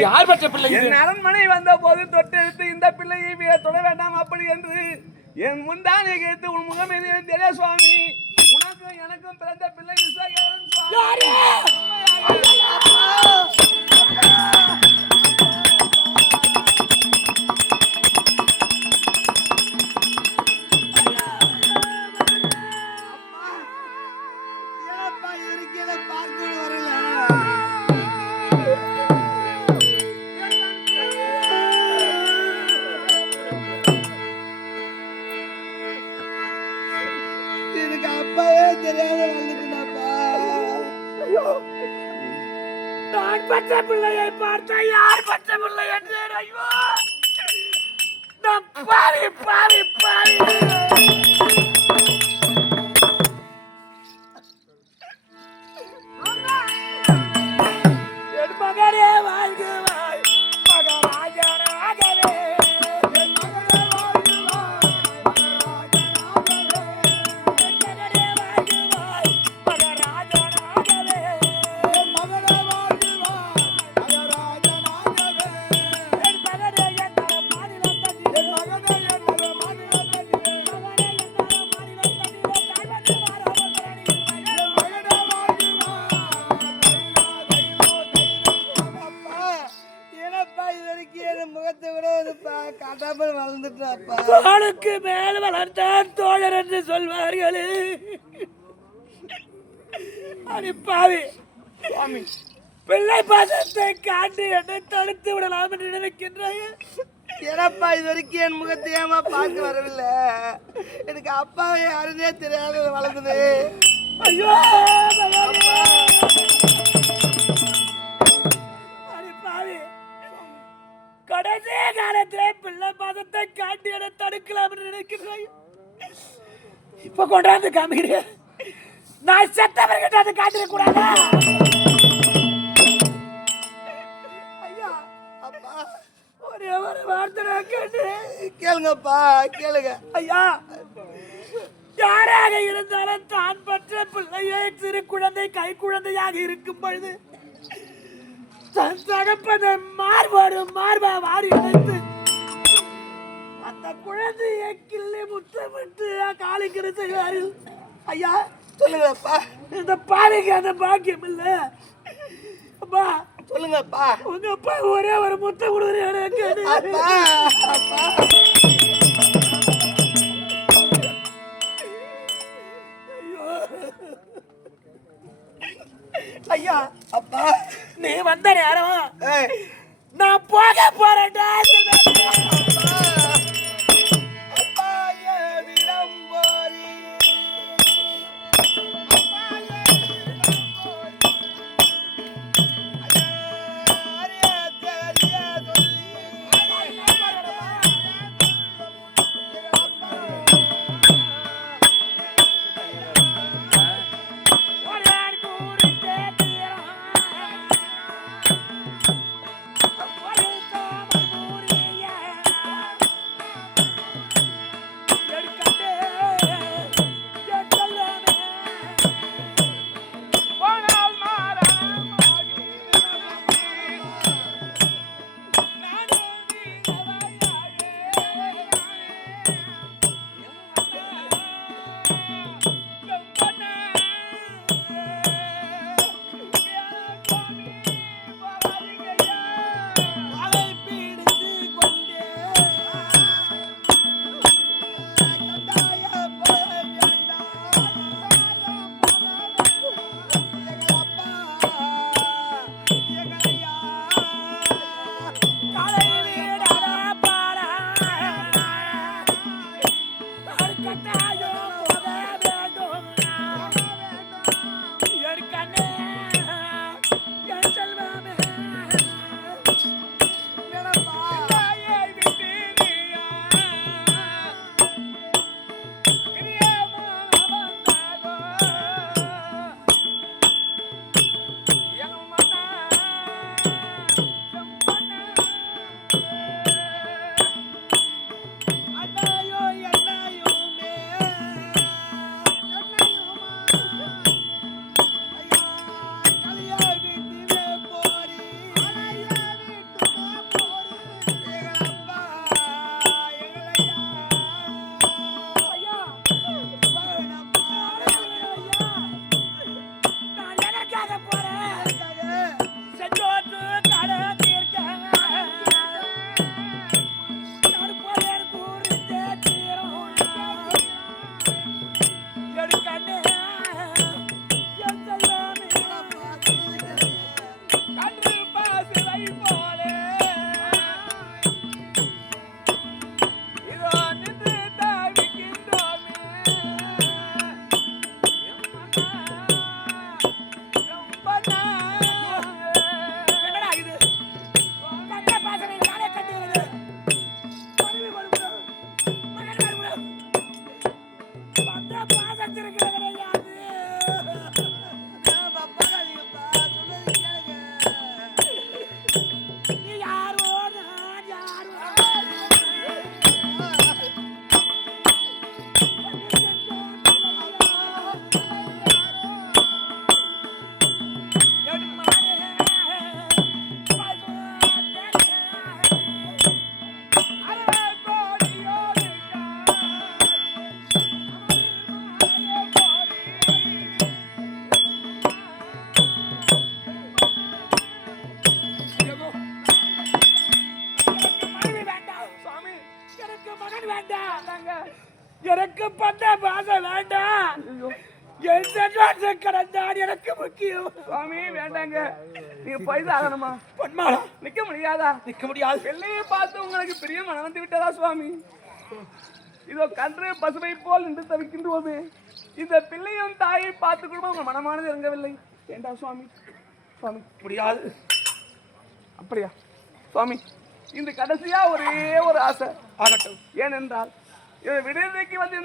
யார் பெற்ற பிள்ளை? என் அரண்மனை வந்த போது தொட்டெடுத்து இந்த பிள்ளையை தொட வேண்டாம் அப்படி என்று என் முந்தானை கேட்டு உன் முகம் எது எனக்கு தெரிய சுவாமி. உனக்கும் எனக்கும் பிறந்த பிள்ளை விசாகரன் சுவாமி. பச்சை பிள்ளையை பார்த்த யார் பச்சை பிள்ளை என்று ஐயோ நான் பாரி பாரி பாவி காட்டாமல் வளர்ந்துட்டாப்பா. தோளுக்கு மேல் வளர்ந்தான் தோழர் என்று சொல்வார்களே. அடி பாவி. சுவாமி. பிள்ளை பாசத்தை காட்டி என்னை தடுத்து விடலாம் என்று நினைக்கின்றாய் ஏனப்பா இது வரைக்கும் என் முகத்தை ஏமா பார்க்க வரவில்லை? எனக்கு அப்பாவை யாருன்னே தெரியாத வளர்ந்தது. ஐயோ கடைசி காலத்திலே பிள்ளை பாசத்தை காட்டி என்னை தடுக்கலாம் என்று நினைக்கின்றாய் இப்ப கொண்டாந்து காமிக்கிறேன். நான் செத்தவர்கிட்ட அதை காட்டிட கூடாதா? ஐயா அப்பா ஒரே ஒரு வார்த்தை நான் கேட்டேன். கேளுங்கப்பா கேளுங்க. ஐயா யாராக இருந்தாலும் தான் பற்ற பிள்ளையை சிறு குழந்தை கை குழந்தையாக இருக்கும் பொழுது தன் தகப்பதை மார்போடு மார்பா வாரி அணைத்து அந்த குழந்தையை கிள்ளி முத்தமிட்டு காலிக்கிற செய்வார்கள் ஐயா சொல்லுங்கப்பா. இந்த பாவிக்கு அந்த பாக்கியம் இல்ல. அப்பா சொல்லுங்கப்பா. உங்க அப்பா ஒரே ஒரு முத்தம் கொடுக்குறேன் அப்பா. அப்பா ஐயா அப்பா. நீ வந்த நேரம் நான் போக போறேன்டா எனக்கு பட்ட பாசம் வேண்டாம். எனக்கு முக்கியம். சுவாமி வேண்டாங்க. நீங்க பைசா ஆகணுமா? பொன்மாலா. நிக்க முடியாதா? நிக்க முடியாது. வெள்ளையை பார்த்து உங்களுக்கு பிரியம் மனந்து விட்டதா சுவாமி? இதோ கன்று பசுமை போல் நின்று தவிக்கின்றோமே இந்த பிள்ளையும் தாயை பார்த்து கூட உங்க மனமானது இறங்கவில்லை. ஏண்டா சுவாமி. சுவாமி. முடியாது. அப்படியா? சுவாமி இந்த கடைசியா ஒரே ஒரு ஆசை. ஆகட்டும். ஏனென்றால் விடுதலைக்கு வந்து